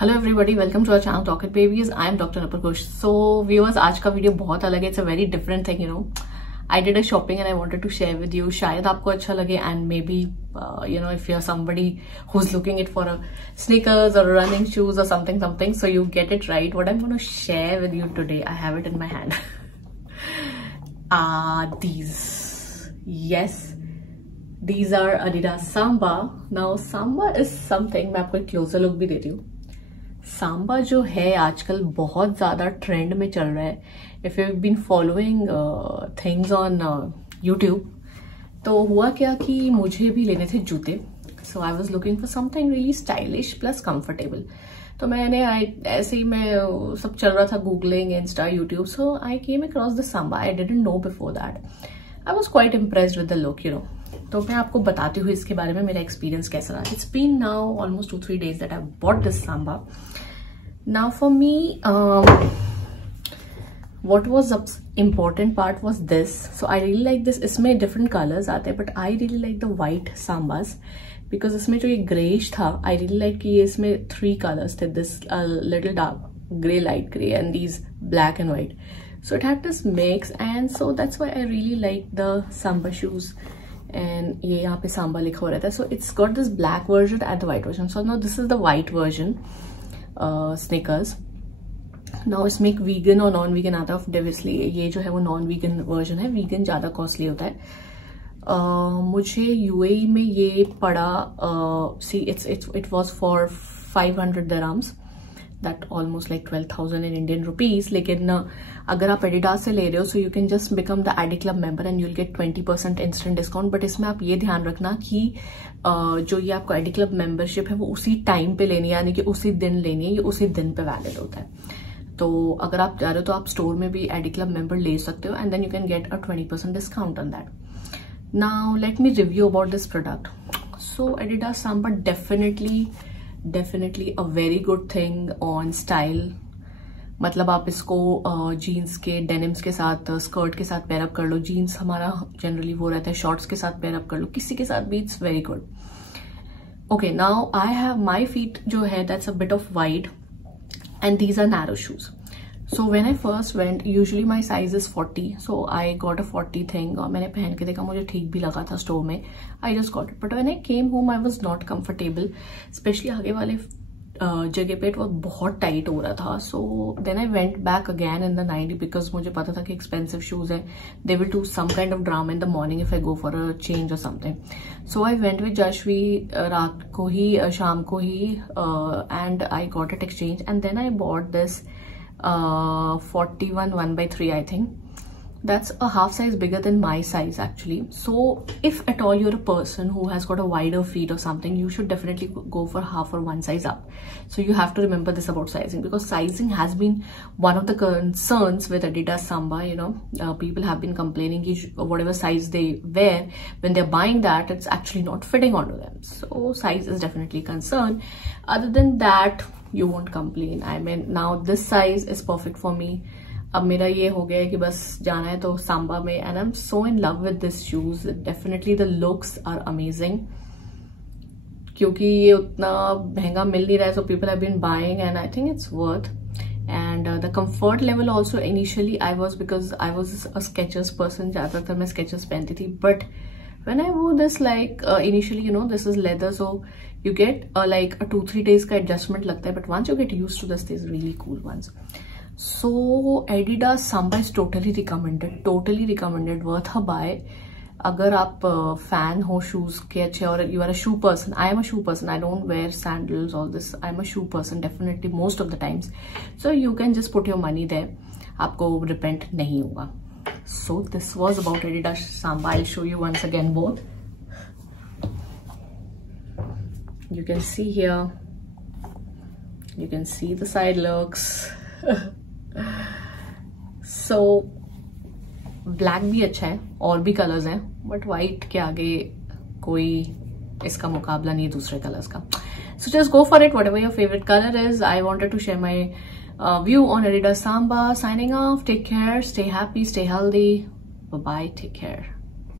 Hello everybody, welcome to our channel talk it babies. I am doctor Nupur Ghosh. So viewers, आज का video बहुत अलग है। It's a very different thing, I did a shopping and I wanted to share with you. शायद आपको अच्छा लगे and maybe if you're somebody who's looking it for a sneakers or running shoes or something, so you get it right. What I'm going to share with you today, I have it in my hand. These. Yes. These are Adidas Samba. Now Samba is something, मैं आपको एक closure look भी देती हूँ। सांबा जो है आजकल बहुत ज्यादा ट्रेंड में चल रहा है। If you been following things on YouTube, तो हुआ क्या कि मुझे भी लेने थे जूते। So I was looking for something really stylish plus comfortable. तो मैंने ऐसे ही मैं सब चल रहा था, googling, Insta, YouTube. So I came across the Samba. I didn't know before that. I was quite impressed with the look, तो मैं आपको बताती हूँ इसके बारे में मेरा एक्सपीरियंस कैसा रहा। It's been now almost 2-3 days that I've bought this Samba. Now for me, what was the important part was this. So I really like this. इसमें different colors आते हैं, but I really like the white Sambas because इसमें जो ये grayish था, I really like कि ये इसमें 3 colors थे. This little dark gray, light gray, and these black and white. So it had this mix, and so that's why I really like the Samba shoes. And ये यहाँ पे Samba लिखा हुआ रहता है. So it's got this black version and the white version. So now this is the white version sneakers. Now इसमें एक vegan और नॉन वीगन आता है. Obviously ये जो है वो नॉन वीगन वर्जन है. वीगन ज्यादा कॉस्टली होता है. मुझे यूएई में ये पड़ा, it was for 500 dirhams. That almost like 12,000 in Indian rupees. लेकिन अगर आप Adidas से ले रहे हो, so you can just become the Adi Club member and you'll get 20% instant discount. But इसमें आप ये ध्यान रखना कि जो ये आपको Adi Club membership है वो उसी टाइम पे लेनी है, यानी कि उसी दिन लेनी है, ये उसी दिन पे वैलिड होता है। तो अगर आप जा रहे हो तो आप स्टोर में भी Adi Club member ले सकते हो and then you can get a 20% discount on that. Now let me review about this product. So Adidas Samba definitely a very good thing on style. मतलब आप इसको जीन्स के denims के साथ, skirt के साथ पेयर अप कर लो। Jeans हमारा जनरली वो रहता है, शॉर्ट्स के साथ पेयर अप कर लो, किसी के साथ भी it's very good. Okay, now I have my feet जो है that's a bit of wide and these are narrow shoes. So when I first went, usually my size is 40, so I got a 40 thing. और मैंने पहन के देखा, मुझे ठीक भी लगा था स्टोर में. I just got it. But when I came home, I was not comfortable. Especially आगे वाले जगह पे वो बहुत टाइट हो रहा था. So then I went back again in the 90 because मुझे पता था कि expensive shoes है. They will do some kind of drama in the morning if I go for a change or something. So I went with Jashvi रात को ही, शाम को ही, and I got it exchange. And then I bought this 41 1/3, I think. That's a half size bigger than my size actually. So if at all you're a person who has got a wider feet or something, you should definitely go for half or one size up. So you have to remember this about sizing, because sizing has been one of the concerns with Adidas Samba. People have been complaining whatever size they wear, when they're buying that, it's actually not fitting onto them. So size is definitely a concern. Other than that, you won't complain. I mean, now this size is perfect for me. अब मेरा ये हो गया है कि बस जाना है तो सांबा में, and I'm so in love with this shoes. Definitely the looks are amazing. क्योंकि ये उतना महंगा मिल नहीं रहा है, so people have been buying and I think it's worth. And the comfort level also, initially because I was a Skechers person, ज्यादातर मैं Skechers पहनती थी. But when I wore this, like initially, this is leather, so you get like a 2-3 days का adjustment लगता है, but once you get used to this, these really cool ones. So Adidas Samba is totally recommended, worth a buy. अगर आप fan हो shoes के अच्छे, और you are a shoe person. I am a shoe person. I don't wear sandals, all this. I am a shoe person definitely most of the times. So you can just put your money there. आपको repent नहीं होगा. So this was about Adidas Samba. I'll show you once again both. You can see here. You can see the side looks. So black भी अच्छा है, और भी colours हैं, but white के आगे कोई इसका मुकाबला नहीं है दूसरे कलर्स का. So just go for it, whatever your favorite color is. I wanted to share my view on Adidas Samba. Signing off. Take care. Stay happy. Stay healthy. Bye bye. Take care.